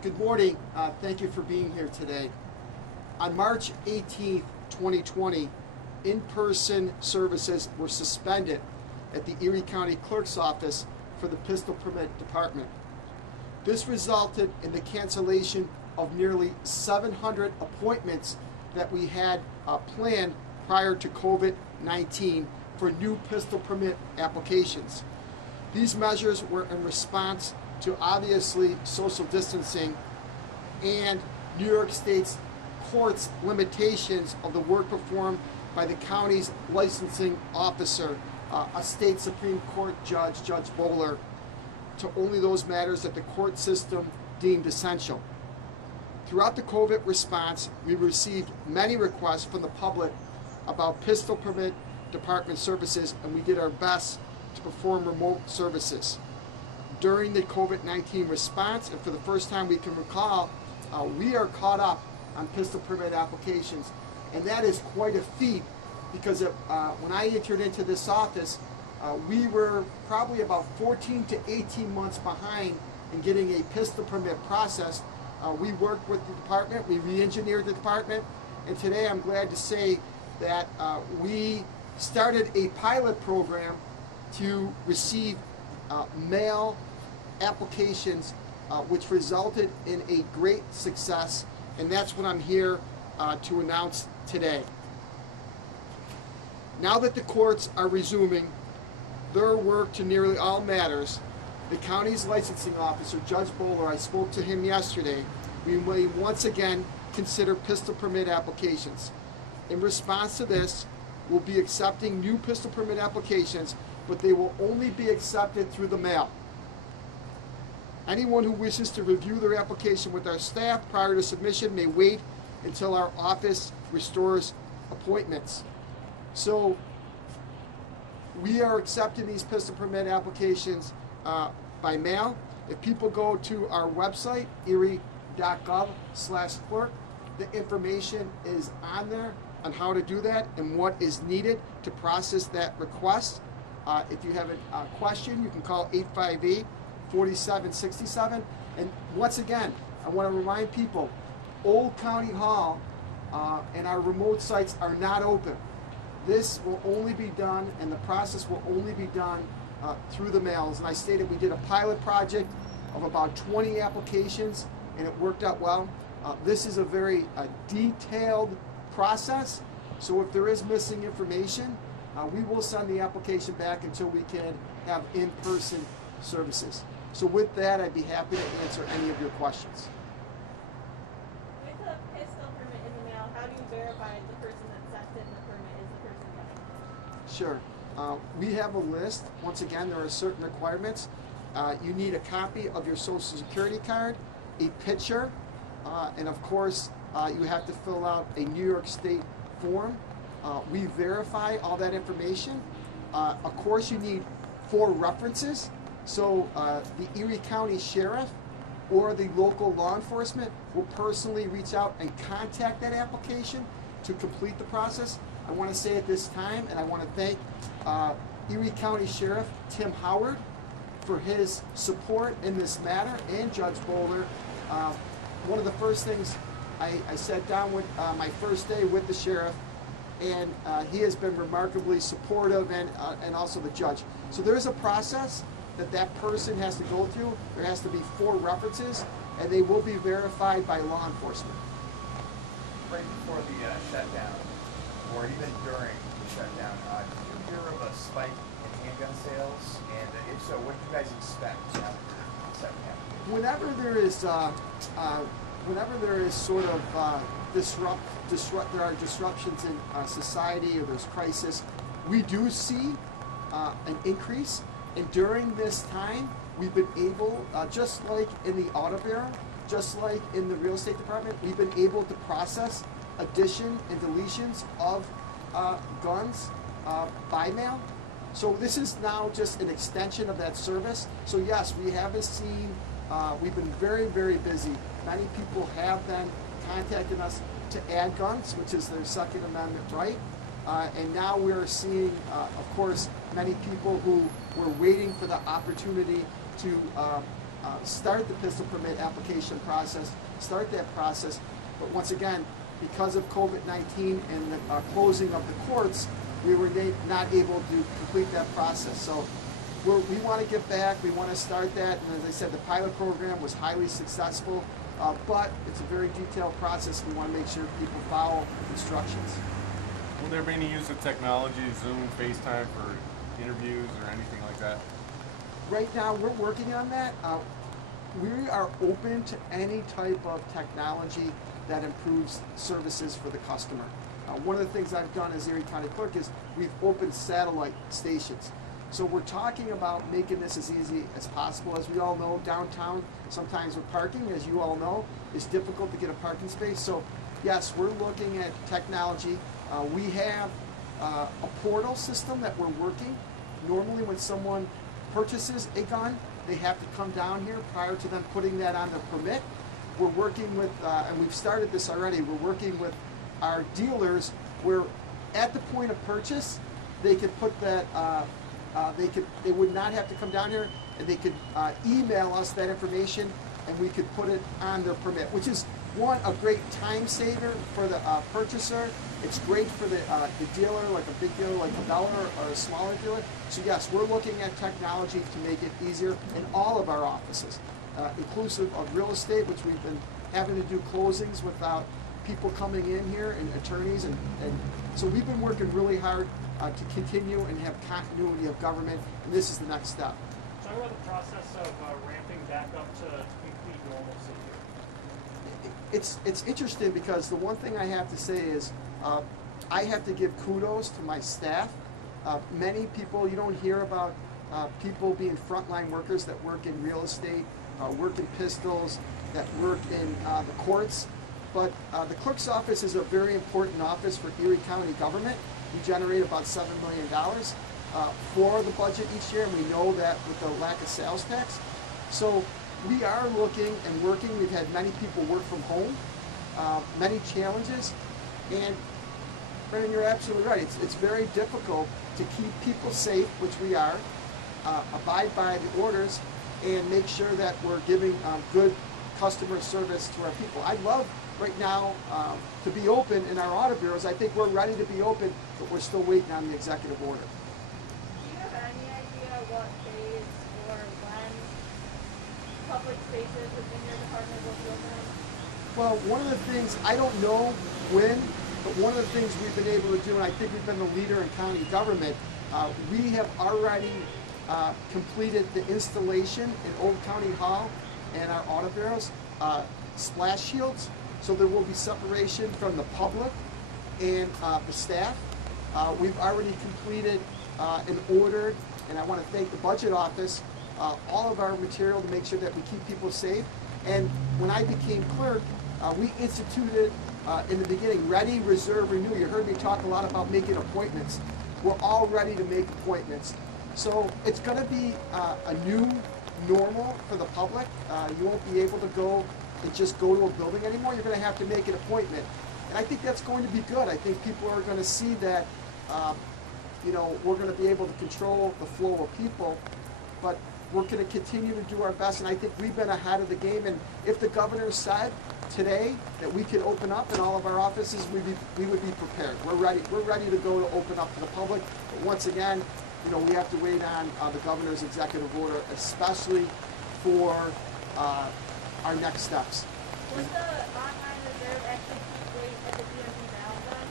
Good morning. Thank you for being here today. On March 18th, 2020, in-person services were suspended at the Erie County Clerk's office for the pistol permit department. This resulted in the cancellation of nearly 700 appointments that we had planned prior to COVID-19 for new pistol permit applications. These measures were in response to obviously social distancing and New York State's court's limitations of the work performed by the county's licensing officer, a state Supreme Court judge, Judge Bowler, to only those matters that the court system deemed essential. Throughout the COVID response, we received many requests from the public about pistol permit department services, and we did our best to perform remote services. During the COVID-19 response, and for the first time we can recall, we are caught up on pistol permit applications, and that is quite a feat because when I entered into this office, we were probably about 14 to 18 months behind in getting a pistol permit processed. We worked with the department, we re-engineered the department, and today I'm glad to say that we started a pilot program to receive mail applications, which resulted in a great success, and that's what I'm here to announce today. Now that the courts are resuming their work to nearly all matters, the county's licensing officer, Judge Bowler, I spoke to him yesterday, we may once again consider pistol permit applications. In response to this, we'll be accepting new pistol permit applications, but they will only be accepted through the mail. Anyone who wishes to review their application with our staff prior to submission may wait until our office restores appointments. So we are accepting these pistol permit applications by mail. If people go to our website, erie.gov/clerk, the information is on there on how to do that and what is needed to process that request. If you have a question, you can call 858-4767. And once again, I want to remind people, Old County Hall and our remote sites are not open. This will only be done, and the process will only be done through the mails. And I stated we did a pilot project of about 20 applications, and it worked out well. This is a very detailed process, so if there is missing information, we will send the application back until we can have in-person services. So with that, I'd be happy to answer any of your questions. With a pistol permit in the mail, how do you verify the person that sent in the permit is the person getting it? Sure. We have a list. Once again, there are certain requirements. You need a copy of your Social Security card, a picture, and of course, you have to fill out a New York State form. We verify all that information. Of course, you need 4 references. So the Erie County Sheriff or the local law enforcement will personally reach out and contact that application to complete the process. I want to say at this time, and I want to thank Erie County Sheriff Tim Howard for his support in this matter, and Judge Bowler. One of the first things I sat down with my first day with the sheriff, and he has been remarkably supportive, and also the judge. So there's a process that person has to go through. There has to be 4 references, and they will be verified by law enforcement. Right before the shutdown, or even during the shutdown, did you hear of a spike in handgun sales? And if so, what do you guys expect now that the second half? Whenever there is sort of there are disruptions in society, or there's crisis, we do see an increase. And during this time, we've been able, just like in the auto bureau, just like in the real estate department, we've been able to process addition and deletions of guns by mail. So this is now just an extension of that service. So yes, we haven't seen, we've been very, very busy. Many people have been contacting us to add guns, which is their Second Amendment right. And now we're seeing, of course, many people who were waiting for the opportunity to start the pistol permit application process, start that process. But once again, because of COVID-19 and the closing of the courts, we were not able to complete that process. So we want to get back, we want to start that, and as I said, the pilot program was highly successful, but it's a very detailed process. We want to make sure people follow instructions. Will there be any use of technology, Zoom, FaceTime for interviews or anything like that? Right now, we're working on that. We are open to any type of technology that improves services for the customer. One of the things I've done as Erie County Clerk is we've opened satellite stations. So we're talking about making this as easy as possible. As we all know, downtown, sometimes with parking, as you all know, is difficult to get a parking space. So yes, we're looking at technology. We have a portal system that we're working. Normally when someone purchases a gun, they have to come down here prior to them putting that on their permit. We're working with, and we've started this already, we're working with our dealers where at the point of purchase, they could put that, they would not have to come down here, and they could email us that information and we could put it on their permit, which is one, a great time saver for the purchaser. It's great for the dealer, like a big dealer like a Beller or a smaller dealer. So yes, we're looking at technology to make it easier in all of our offices, inclusive of real estate, which we've been having to do closings without people coming in here and attorneys. And so we've been working really hard to continue and have continuity of government, and this is the next step. Talk about the process of ramping back up to complete normalcy here. It's interesting because the one thing I have to say is I have to give kudos to my staff. Many people, you don't hear about people being frontline workers that work in real estate, work in pistols, that work in the courts. But the clerk's office is a very important office for Erie County government. We generate about $7 million for the budget each year, and we know that with the lack of sales tax. So we are looking and working. We've had many people work from home, many challenges, and Brendan, you're absolutely right. It's very difficult to keep people safe, which we are, abide by the orders, and make sure that we're giving good customer service to our people. I'd love right now to be open in our audit bureaus. I think we're ready to be open, but we're still waiting on the executive order. Do you have any idea what phase or when public spaces within your department will be open? Well, one of the things, I don't know when, but one of the things we've been able to do, and I think we've been the leader in county government, we have already completed the installation in Old County Hall and our audit bureaus, splash shields. So there will be separation from the public and the staff. We've already completed and ordered, and I want to thank the budget office, all of our material to make sure that we keep people safe. And when I became clerk, we instituted in the beginning, ready, reserve, renew. You heard me talk a lot about making appointments. We're all ready to make appointments. So it's going to be a new normal for the public. You won't be able to go and just go to a building anymore. You're going to have to make an appointment. And I think that's going to be good. I think people are going to see that, you know, we're going to be able to control the flow of people, but we're going to continue to do our best. And I think we've been ahead of the game. And if the governor said today that we could open up in all of our offices, we would be prepared. We're ready. We're ready to go to open up to the public. But once again, you know, we have to wait on the governor's executive order, especially for our next steps. Would the online reserve actually keep wait at the DMV now done?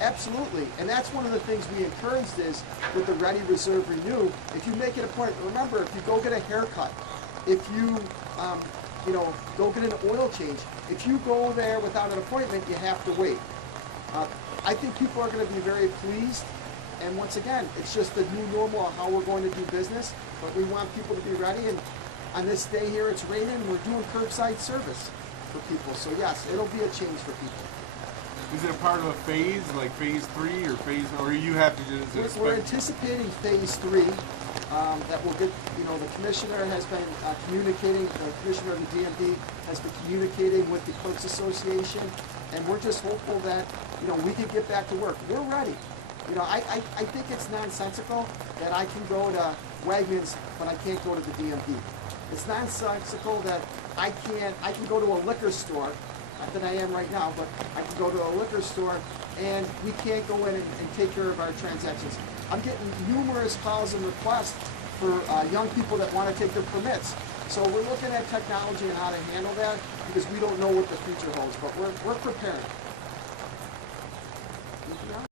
Absolutely, and that's one of the things we encouraged is with the Ready, Reserve, Renew. If you make an appointment, remember, if you go get a haircut, if you, you know, go get an oil change, if you go there without an appointment, you have to wait. I think people are going to be very pleased, and once again, it's just the new normal of how we're going to do business, but we want people to be ready, and on this day here, it's raining, and we're doing curbside service for people. So yes, it'll be a change for people. Is it a part of a phase, like phase 3 or phase, or you have to just expect? We're anticipating phase 3 that will get, you know, the commissioner has been communicating, the commissioner of the DMV has been communicating with the Clerks Association, and we're just hopeful that, you know, we can get back to work. We're ready. You know, I think it's nonsensical that I can go to Wegmans, but I can't go to the DMV. It's nonsensical that I can go to a liquor store, not that I am right now, but I can go to a liquor store and we can't go in and take care of our transactions. I'm getting numerous calls and requests for young people that want to take their permits. So we're looking at technology and how to handle that because we don't know what the future holds, but we're preparing.